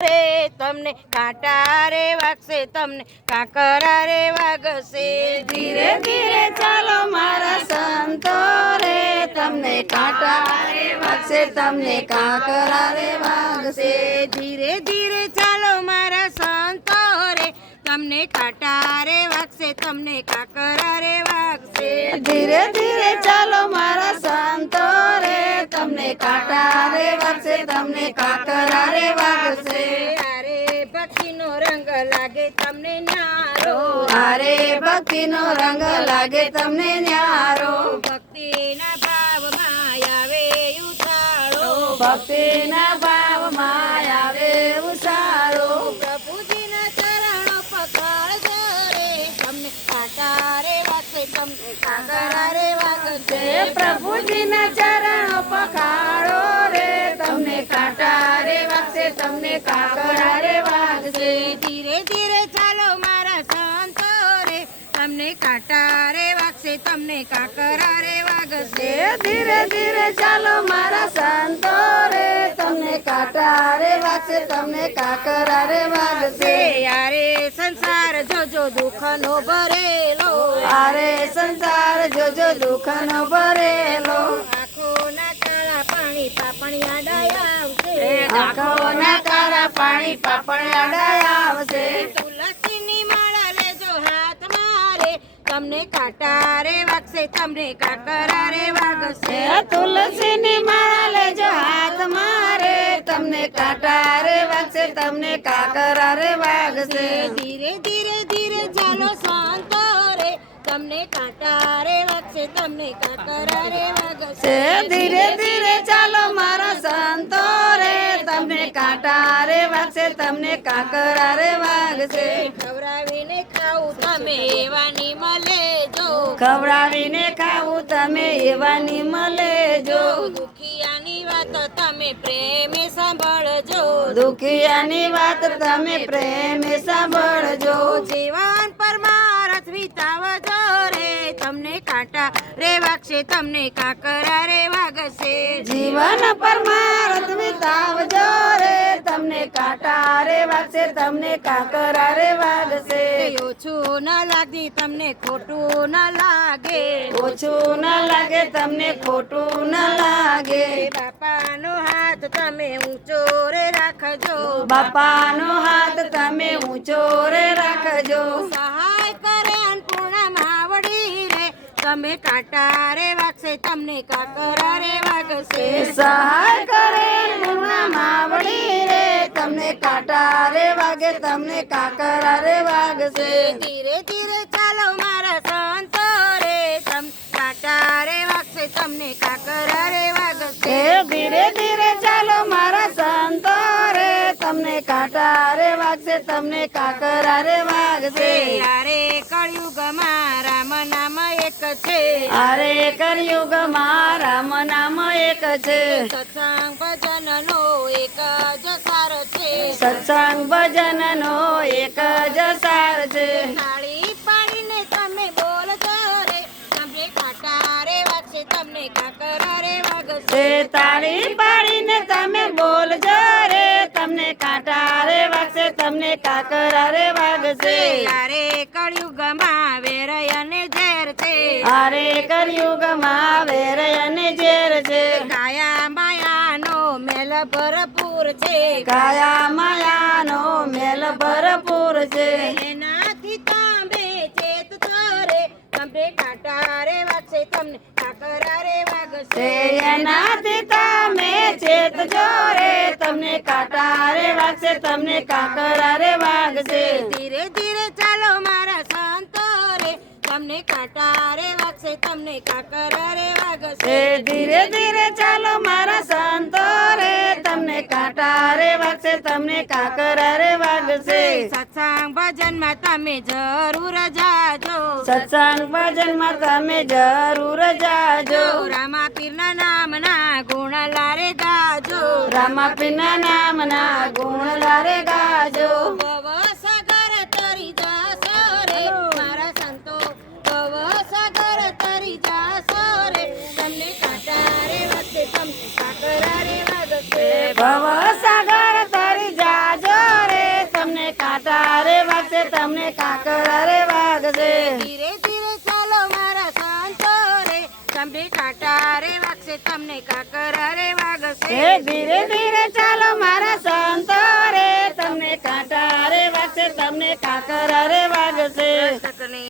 રે તમને કાંટા રે વાગશે, તમને કાંકરા રે વાગશે. ધીરે ધીરે ચાલો મારા સંતો રે, તમને કાંટા રે વાગશે, તમને કાંકરા રે વાગશે. ધીરે ધીરે ચાલો મારા સંતો રે, તમને કાંટા રે વાગશે, તમને કાંકરા રે વાગશે. ધીરે ધીરે ચાલો મારા સંતો રે, તમને કાંટા રે વાગશે, તમને કાંકરા રે વાગશે. અરે ભક્તિનો રંગ લાગે તમને ન્યારો, અરે ભક્તિનો રંગ લાગે તમને ન્યારો, ભક્તિના ભાવમાં આવે ઉછાળો, ભક્તિના ભાવમાં આવે ઉસારો. પ્રભુજીના ચરણો પકડજો રે, તમને કાંટા રે વાગશે, તમને કાંકરા રે વાગશે. પ્રભુજીના ચરણો પખાડો રે, તમને કાંટા રે વાગશે, તમને કાંકરા રે વાગશે. ધીરે ધીરે ચાલો મારા સંતો રે, તમને કાંટા રે વાગશે, તમને કાંકરા રે વાગશે. ધીરે ધીરે ચાલો મારા સંતો રે, તમને કાંટા રે વાગશે, તમને કાંકરા રે વાગશે. યારે સંસાર જોજો દુઃખનો ભરેલો, અરે સંસાર જોજો દુઃખનો ભરેલો, આંખોના કાળા પાણી પાપણિયા ડાયા આવશે, આંખોના કાળા પાણી પાપણિયા આવશે. તુલસીની માળા લેજો હાથમાં રે, તમને કાંટા રે વાગશે, તમને કાંકરા રે વાગશે. તુલસીની માળા લેજો હાથમાં રે, તમને કાંટા રે વાગશે, તમને કાંકરા રે વાગશે. ધીરે ધીરે ધીરે ચાલો સંતો રે, તમને કાંટા રે વાગશે, તમને કાંકરા રે વાગશે. ધીરે ધીરે ચાલો મારા સંતો રે, તમને કાંટા રે વાગશે, તમને કાંકરા રે વાગશે. ખવડાવીને ખાવું તમે એવાની મળે જો, ખવડાવીને ખાવું તમે એવાની મળે જો, દુખિયાની વાત તમે પ્રેમે સાંભળજો, દુખિયાની વાત તમે પ્રેમે સાંભળજો. જીવન પરમારથ વિતાવજો રે, તમને કાંટા રે વાગશે, તમને કાંકરા રે વાગશે. જીવન પરમારથ વિતાવજો રે, તમને કાંટા રે વાગશે, તમને કાંકરા રે વાગશે. ઓછું ન લાગી તમને ખોટું ન લાગે, ઓછું ન લાગે તમને ખોટું ન લાગે, બાપાનો હાથ તમે ઊંચો રે રાખજો, બાપાનો હાથ તમે ઊંચો રે રાખજો. સહાય કરે અન્નપૂર્ણા માવડી રે, તમે કાંટા રે વાગશે, તમને કાંકરા રે વાગશે. સહાય કરે પૂર્ણા માવડી રે, તમને કાંટા રે વાગે, તમને કાંકરા રે વાગશે. ધીરે ધીરે ચાલો મારા સંતો રે, તમને કાંટા રે વાગશે, તમને કાંકરા રે વાગશે. ધીરે ધીરે ચાલો મારા સંતો રે, તમને કાંટા રે વાગશે, તમને કાંકરા રે વાગશે. યારે કળિયુગમાં રામ નામ એક છે, અરે કળિયુગમાં રામ નામ એક છે, સત્સંગ ભજનનો એક જ સાર છે, સત્સંગ ભજનનો એક જ સાર છે. થાળી પાડીને તમે બોલજો રે, તમને કાંટા રે વાગશે, તમને કાંકરા રે વાગશે. તાળી પાડીને તમે બોલજો રે, તમને કાંટા રે વાગશે, તમને કાંકરા રે વાગશે. યારે કળિયુગમાં વેર અને ઝેર છે, અરે કળિયુગમાં વેર અને ઝેર છે, કાયા માયાનો મેલ ભરપૂર છે, કાયા માયાનો મેલ ભરપૂર છે. એનાથી તમે ચેતજો રે, તમને કાંટા રે વાગશે, તમને કાંકરા રે વાગશે. એનાથી તમે ચેતજો રે, તમને કાંટા રે વાગશે, તમને કાંકરા રે વાગશે. ધીરે ધીરે ચાલો મારા સંતો રે, તમને કાંટા રે વાગશે, તમને કાંકરા રે વાગશે. ધીરે ધીરે ચાલો મારા સંતો રે, તમને કાંટા રે વાગશે, તમને કાંકરા રે વાગશે. સત્સંગ ભજનમાં તમે જરૂર જાજો, સત્સંગ ભજનમાં તમે જરૂર જાજો, રામા પીરના નામના ગુણ લારે ગાજો, રામાપીના નામના ગુણ લારે ગાજો. ભવસાગર તરી જાશો રે, મારા સંતો ભવસાગર તરી જાશો રે, તમને કાંટા રે વાગશે, તમને કાંકરા રે વાગશે. ભવસાગર તરી જાજો તમને કાકરા રે વાગશે ધીરે ધીરે ચાલો મારા સંતો રે તમને કાંટા રે વાગશે તમને કાકરા રે વાગશે હે ધીરે ધીરે ચાલો મારા સંતો રે તમને કાંટા રે વાગશે તમને કાકરા રે વાગશે તકને